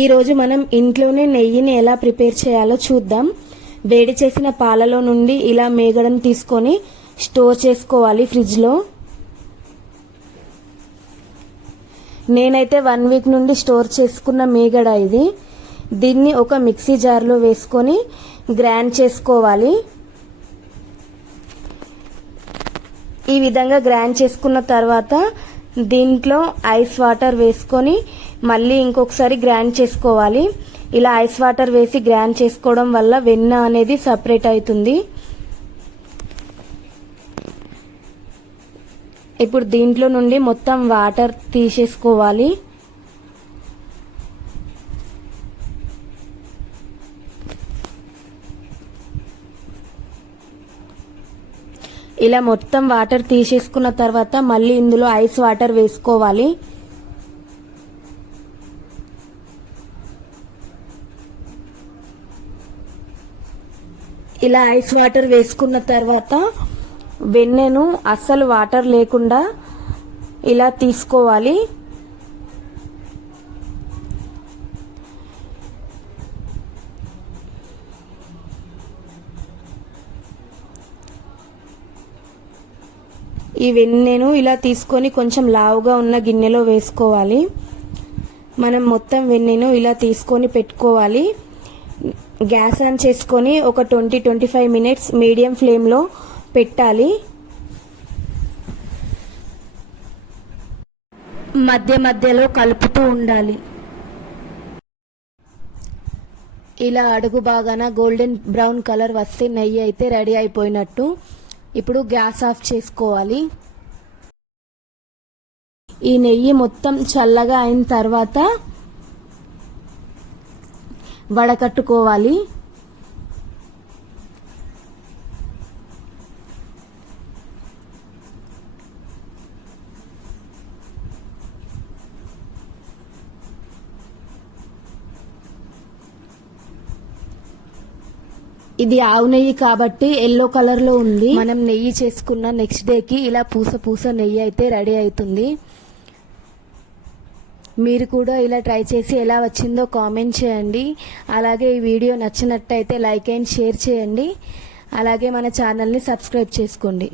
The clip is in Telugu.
ఈరోజు మనం ఇంట్లోనే నెయ్యిని ఎలా ప్రిపేర్ చేయాలో చూద్దాం. వేడి చేసిన పాలలో నుండి ఇలా మేగడను తీసుకొని స్టోర్ చేసుకోవాలి ఫ్రిడ్జ్లో. నేనైతే 1 వీక్ నుండి స్టోర్ చేసుకున్న మేగడ ఇది. దీన్ని ఒక మిక్సీ జార్లో వేసుకొని గ్రైండ్ చేసుకోవాలి. ఈ విధంగా గ్రైండ్ చేసుకున్న తర్వాత దీంట్లో ఐస్ వాటర్ వేసుకొని మళ్ళీ ఇంకొకసారి గ్రైండ్ చేసుకోవాలి. ఇలా ఐస్ వాటర్ వేసి గ్రైండ్ చేసుకోవడం వల్ల వెన్న అనేది సపరేట్ అవుతుంది. ఇప్పుడు దీంట్లో నుండి మొత్తం వాటర్ తీసేసుకోవాలి. ఇలా మొత్తం వాటర్ తీసేసుకున్న తర్వాత మళ్ళీ ఇందులో ఐస్ వాటర్ వేసుకోవాలి. ఇలా ఐస్ వాటర్ వేసుకున్న తర్వాత వెన్నెను అస్సలు వాటర్ లేకుండా ఇలా తీసుకోవాలి. ఈ వెన్నెను ఇలా తీసుకొని కొంచెం లావుగా ఉన్న గిన్నెలో వేసుకోవాలి. మనం మొత్తం వెన్నెను ఇలా తీసుకొని పెట్టుకోవాలి. గ్యాస్ ఆన్ చేసుకొని ఒక 20-25 మినిట్స్ మీడియం ఫ్లేమ్లో పెట్టాలి. మధ్య మధ్యలో కలుపుతూ ఉండాలి. ఇలా అడుగు బాగాన గోల్డెన్ బ్రౌన్ కలర్ వస్తే నెయ్యి అయితే రెడీ అయిపోయినట్టు. ఇప్పుడు గ్యాస్ ఆఫ్ చేసుకోవాలి. ఈ నెయ్యి మొత్తం చల్లగా అయిన తర్వాత వడకట్టుకోవాలి. ఇది ఆవు నెయ్యి కాబట్టి ఎల్లో కలర్ లో ఉంది. మనం నెయ్యి చేసుకున్న నెక్స్ట్ డేకి ఇలా పూస పూస నెయ్యి అయితే రెడీ అవుతుంది. మీరు కూడా ఇలా ట్రై చేసి ఎలా వచ్చిందో కామెంట్ చేయండి. అలాగే ఈ వీడియో నచ్చినట్టయితే లైక్ అండ్ షేర్ చేయండి. అలాగే మన ఛానల్ని సబ్స్క్రైబ్ చేసుకోండి.